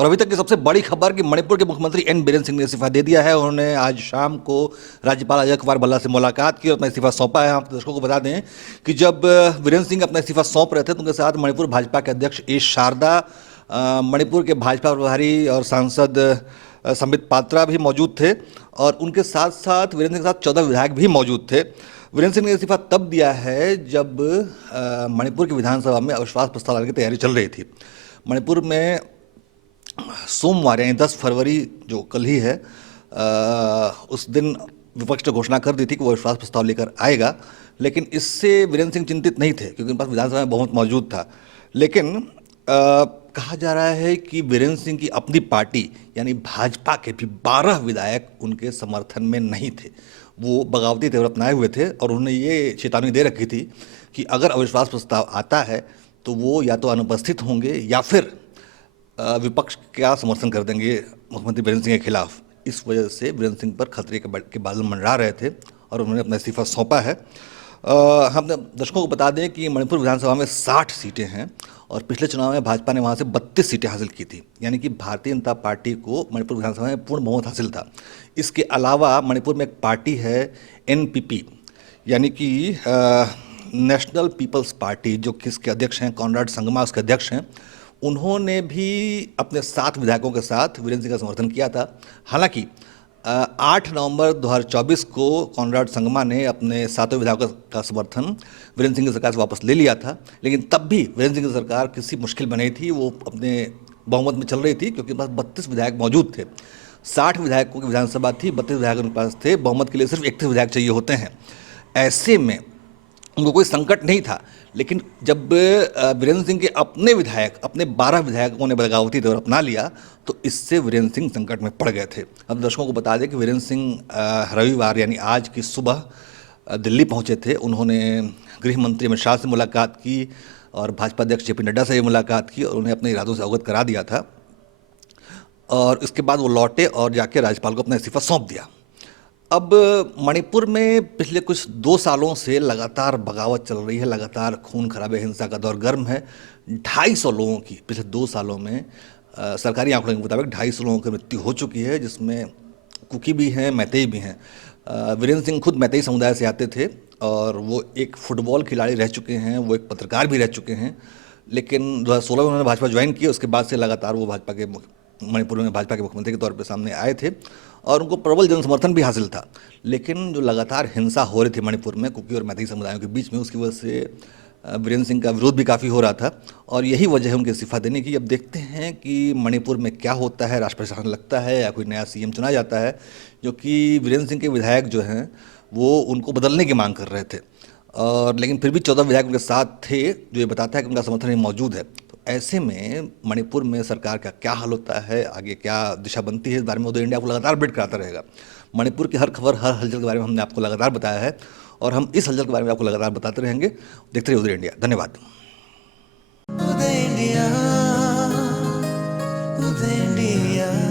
और अभी तक की सबसे बड़ी खबर कि मणिपुर के मुख्यमंत्री एन बीरेन सिंह ने इस्तीफा दे दिया है। उन्होंने आज शाम को राज्यपाल अजय कुमार भल्ला से मुलाकात की और अपना इस्तीफा सौंपा है। आप दर्शकों को बता दें कि जब बीरेन सिंह अपना इस्तीफा सौंप रहे थे तो उनके साथ मणिपुर भाजपा के अध्यक्ष ए शारदा, मणिपुर के भाजपा प्रभारी और सांसद संबित पात्रा भी मौजूद थे और उनके साथ साथ वीरेंद्र सिंह के साथ 14 विधायक भी मौजूद थे। वीरेंद्र सिंह ने इस्तीफा तब दिया है जब मणिपुर की विधानसभा में अविश्वास प्रस्ताव लाने की तैयारी चल रही थी। मणिपुर में सोमवार यानी 10 फरवरी जो कल ही है, उस दिन विपक्ष ने घोषणा कर दी थी कि वो विश्वास प्रस्ताव लेकर आएगा, लेकिन इससे वीरेंद्र सिंह चिंतित नहीं थे क्योंकि उनके पास विधानसभा में बहुमत मौजूद था। लेकिन कहा जा रहा है कि वीरेंद्र सिंह की अपनी पार्टी यानी भाजपा के भी 12 विधायक उनके समर्थन में नहीं थे। वो बगावती तेवर अपनाए हुए थे और उन्होंने ये चेतावनी दे रखी थी कि अगर अविश्वास प्रस्ताव आता है तो वो या तो अनुपस्थित होंगे या फिर विपक्ष का समर्थन कर देंगे मुख्यमंत्री बीरेन सिंह के खिलाफ। इस वजह से बीरेन सिंह पर खतरे के बादल मंडरा रहे थे और उन्होंने अपना इस्तीफा सौंपा है। हम दर्शकों को बता दें कि मणिपुर विधानसभा में 60 सीटें हैं और पिछले चुनाव में भाजपा ने वहाँ से 32 सीटें हासिल की थी, यानी कि भारतीय जनता पार्टी को मणिपुर विधानसभा में पूर्ण बहुमत हासिल था। इसके अलावा मणिपुर में एक पार्टी है एनपीपी, यानी कि नेशनल पीपल्स पार्टी, जो कि इसके अध्यक्ष हैं कॉनराड संगमा, उसके अध्यक्ष हैं। उन्होंने भी अपने 7 विधायकों के साथ वीरेंद्र सिंह का समर्थन किया था। हालांकि 8 नवंबर 2024 को कॉनराड संगमा ने अपने 7 विधायकों का समर्थन वीरेंद्र सिंह की सरकार से वापस ले लिया था, लेकिन तब भी वीरेंद्र सिंह की सरकार किसी मुश्किल में नहीं थी। वो अपने बहुमत में चल रही थी क्योंकि उनके पास 32 विधायक मौजूद थे। 60 विधायकों की विधानसभा थी, 32 विधायक उनके पास थे। बहुमत के लिए सिर्फ 31 विधायक चाहिए होते हैं। ऐसे में उनको कोई संकट नहीं था, लेकिन जब वीरेंद्र सिंह के अपने विधायक, अपने 12 विधायकों ने बगावती तौर अपना लिया तो इससे वीरेंद्र सिंह संकट में पड़ गए थे। अब दर्शकों को बता दें कि वीरेंद्र सिंह रविवार यानी आज की सुबह दिल्ली पहुंचे थे। उन्होंने गृह मंत्री अमित शाह से मुलाकात की और भाजपा अध्यक्ष जेपी नड्डा से भी मुलाकात की और उन्हें अपने इरादों से अवगत करा दिया था। और इसके बाद वो लौटे और जाके राज्यपाल को अपना इस्तीफा सौंप दिया। अब मणिपुर में पिछले कुछ 2 सालों से लगातार बगावत चल रही है, लगातार खून खराबे, हिंसा का दौर गर्म है। 250 लोगों की पिछले 2 सालों में सरकारी आंकड़ों के मुताबिक 250 लोगों की मृत्यु हो चुकी है, जिसमें कुकी भी हैं, मैतेई भी हैं। वीरेंद्र सिंह खुद मैतेई समुदाय से आते थे और वो एक फुटबॉल खिलाड़ी रह चुके हैं, वो एक पत्रकार भी रह चुके हैं। लेकिन 2016 में उन्होंने भाजपा ज्वाइन की, उसके बाद से लगातार वो मणिपुर में भाजपा के मुख्यमंत्री के तौर पर सामने आए थे और उनको प्रबल जन समर्थन भी हासिल था। लेकिन जो लगातार हिंसा हो रही थी मणिपुर में कुकी और मैतेई समुदायों के बीच में, उसकी वजह से वीरेंद्र सिंह का विरोध भी काफ़ी हो रहा था और यही वजह है उनके इस्तीफा देने की। अब देखते हैं कि मणिपुर में क्या होता है, राष्ट्रपति शासन लगता है या कोई नया सीएम चुना जाता है, जो कि वीरेंद्र सिंह के विधायक जो हैं वो उनको बदलने की मांग कर रहे थे। और लेकिन फिर भी 14 विधायक उनके साथ थे, जो ये बताता है कि उनका समर्थन मौजूद है। ऐसे में मणिपुर में सरकार का क्या हाल होता है, आगे क्या दिशा बनती है, इस बारे में उदय इंडिया आपको लगातार अपडेट कराता रहेगा। मणिपुर की हर खबर, हर हलचल के बारे में हमने आपको लगातार बताया है और हम इस हलचल के बारे में आपको लगातार बताते रहेंगे। देखते रहिए उदय इंडिया। धन्यवाद। उदय इंडिया, उदय इंडिया।